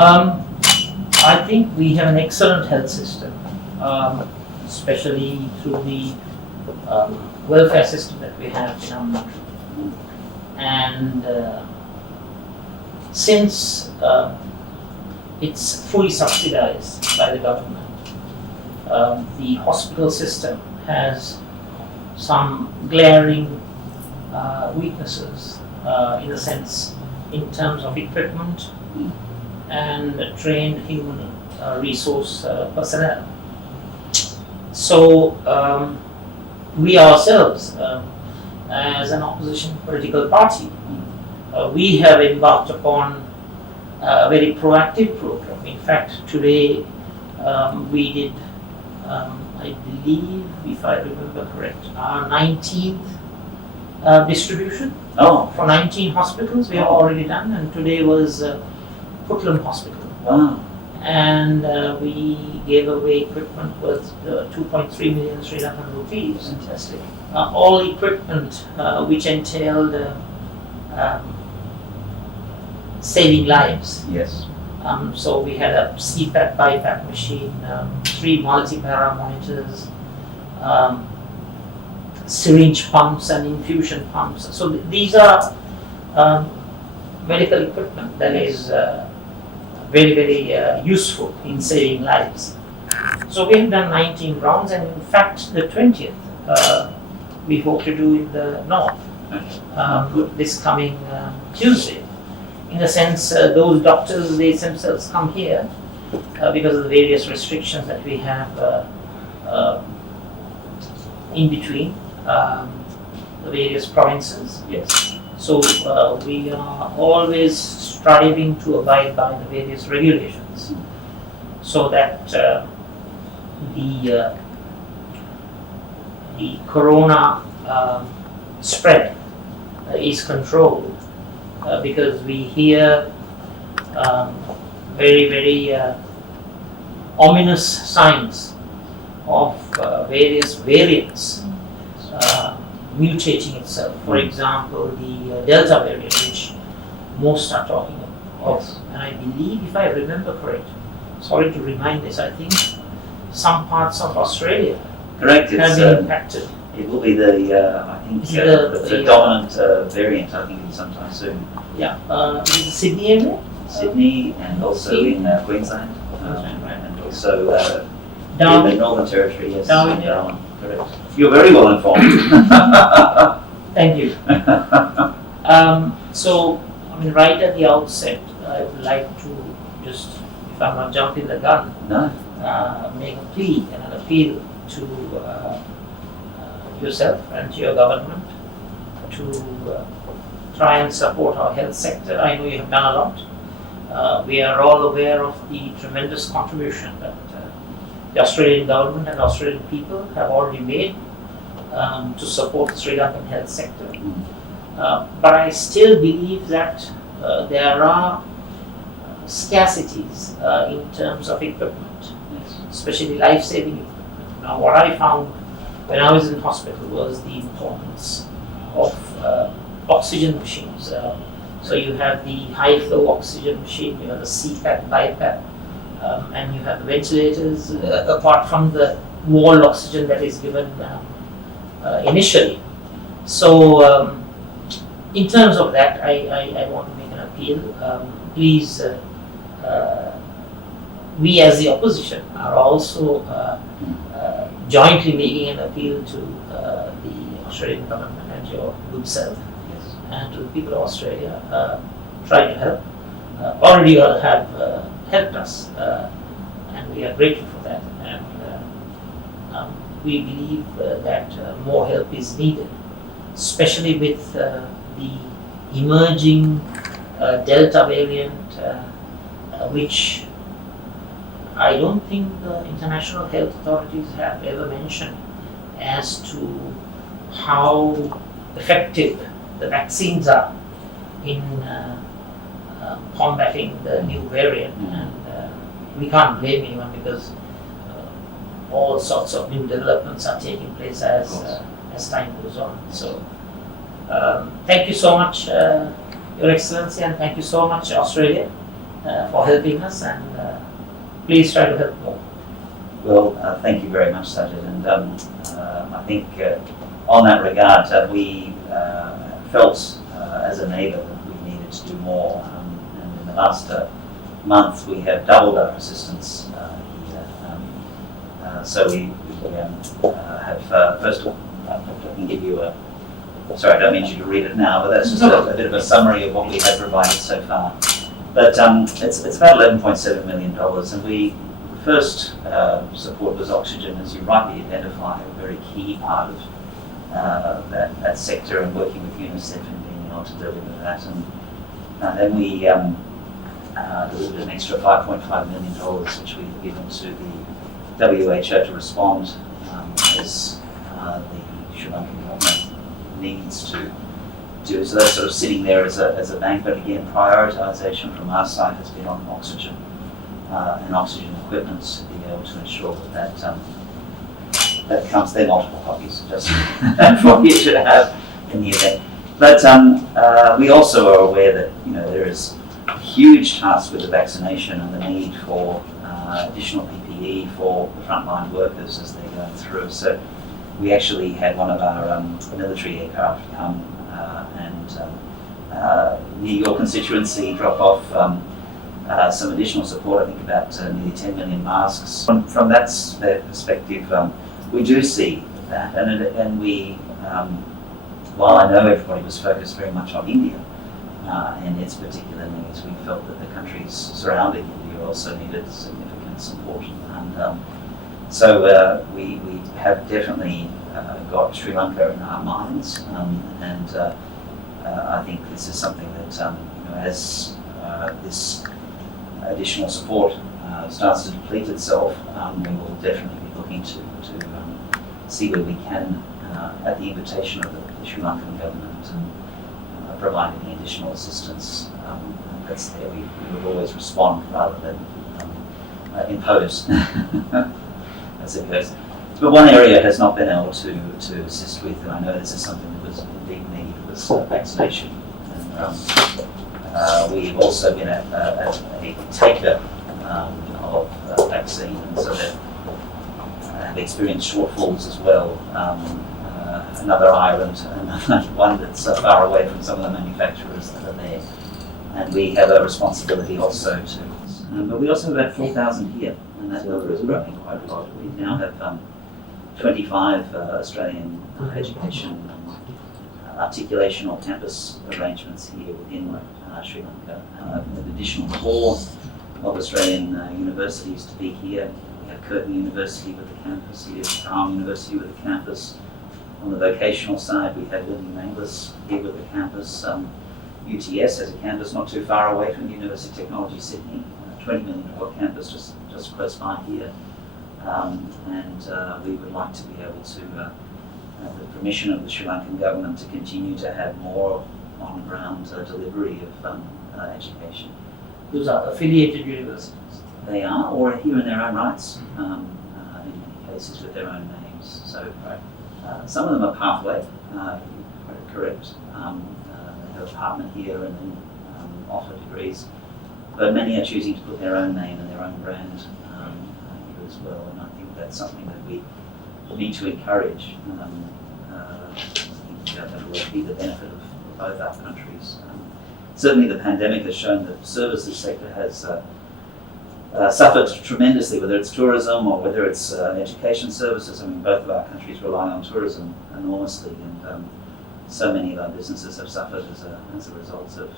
I think we have an excellent health system, especially through the welfare system that we have in our country. And since it's fully subsidized by the government, the hospital system has some glaring weaknesses in a sense in terms of equipment and trained human resource personnel. So we ourselves, as an opposition political party, we have embarked upon a very proactive program. In fact, today we did, I believe, if I remember correct, our 19th distribution for 19 hospitals we have already done, and today was Putlam Hospital. Wow. And we gave away equipment worth 2.3 million Sri Lankan rupees. Fantastic. All equipment which entailed saving lives. Yes. So we had a CPAP, BiPAP machine, 3 multi-para monitors, syringe pumps and infusion pumps. So these are medical equipment that is very, very useful in saving lives. So we have done 19 rounds, and in fact the 20th we hope to do in the north this coming Tuesday. In a sense, those doctors, they themselves come here because of the various restrictions that we have in between the various provinces. Yes. So we are always striving to abide by the various regulations so that the corona spread is controlled, because we hear very, very ominous signs of various variants mutating itself. For example, the Delta variant, which most are talking of. Yes. And I believe, if I remember correct, sorry to remind this, I think some parts of Australia Correct. have been impacted. It will be the I think the dominant variant. I think sometime soon. Yeah, is it Sydney area? Sydney and also in Queensland, Right. and also in the Darwin. Northern Territory. Yes, Darwin, Darwin. Correct. You're very well informed. Thank you. So, I mean, right at the outset, I would like to just, if I'm not jumping the gun, No. make a plea and an appeal to yourself and to your government to try and support our health sector. I know you have done a lot. We are all aware of the tremendous contribution that the Australian government and Australian people have already made to support the Sri Lankan health sector. But I still believe that there are scarcities in terms of equipment, especially life-saving equipment. Now, what I found when I was in hospital was the importance of oxygen machines. So you have the high-flow oxygen machine, you have the CPAP, BiPAP, and you have the ventilators, apart from the wall oxygen that is given initially. So in terms of that, I want to make an appeal. Please, we as the opposition are also jointly making an appeal to the Australian government and your good self, and to the people of Australia. Try to help. Already you all have helped us, and we are grateful for that. And we believe that more help is needed, especially with the emerging Delta variant, which I don't think the international health authorities have ever mentioned as to how effective the vaccines are in combating the new variant. And we can't blame anyone, because all sorts of new developments are taking place as time goes on. So thank you so much, Your Excellency, and thank you so much, Australia, for helping us, and please try to help more. Well, thank you very much, Sajith. And I think on that regard, we felt as a neighbour that we needed to do more. And in the last month, we have doubled our assistance here. So we have, first of all, I can give you a, sorry, I don't mean you to read it now, but that's just a bit of a summary of what we have provided so far. But it's about $11.7 million, and the first support was oxygen, as you rightly identify, a very key part of that sector, and working with UNICEF and being able to deliver that. And then we delivered an extra $5.5 million, which we've given to the WHO to respond as the Sri Lankan government needs to do. So that's sort of sitting there as a bank, but again, prioritisation from our side has been on oxygen and oxygen equipment to be able to ensure that that comes. There multiple copies, just for you to have in the event. But we also are aware that there is a huge task with the vaccination and the need for additional PPE for the frontline workers as they're going through. So we actually had one of our military aircraft come and near your constituency drop off some additional support, I think about nearly 10 million masks. From that perspective, we do see that, and we, while I know everybody was focused very much on India and its particular needs, we felt that the countries surrounding India also needed significant support. And so we have definitely got Sri Lanka in our minds, and I think this is something that as this additional support starts to deplete itself, we will definitely be looking to see where we can, at the invitation of the Sri Lankan government, provide any additional assistance that's there. We will always respond rather than impose, as it goes. But one area has not been able to assist with, and I know this is something that was in deep need, was vaccination. And we've also been a taker of vaccine, and so that have experienced shortfalls as well. Another island, another one that's far away from some of the manufacturers that are there, and we have a responsibility also to. But we also have about 4,000 here, and that number is growing quite a lot. We now have 25 Australian education articulation or campus arrangements here within Sri Lanka. An additional 4 of Australian universities to be here. We have Curtin University with a campus here, Ekaham University with a campus. On the vocational side, we have William Anglis here with a campus. UTS has a campus not too far away from the University of Technology Sydney, $20 million campus just close by here. And we would like to be able to have the permission of the Sri Lankan government to continue to have more on-ground delivery of education. Those are affiliated universities? They are, or here in their own rights, in many cases with their own names. So some of them are pathway, you're correct. They have a partner here and then offer degrees. But many are choosing to put their own name and their own brand here as well, and I think that's something that we need to encourage. I think that will be the benefit of both our countries. Certainly the pandemic has shown that the services sector has suffered tremendously, whether it's tourism or whether it's education services. I mean, both of our countries rely on tourism enormously, and so many of our businesses have suffered as a result of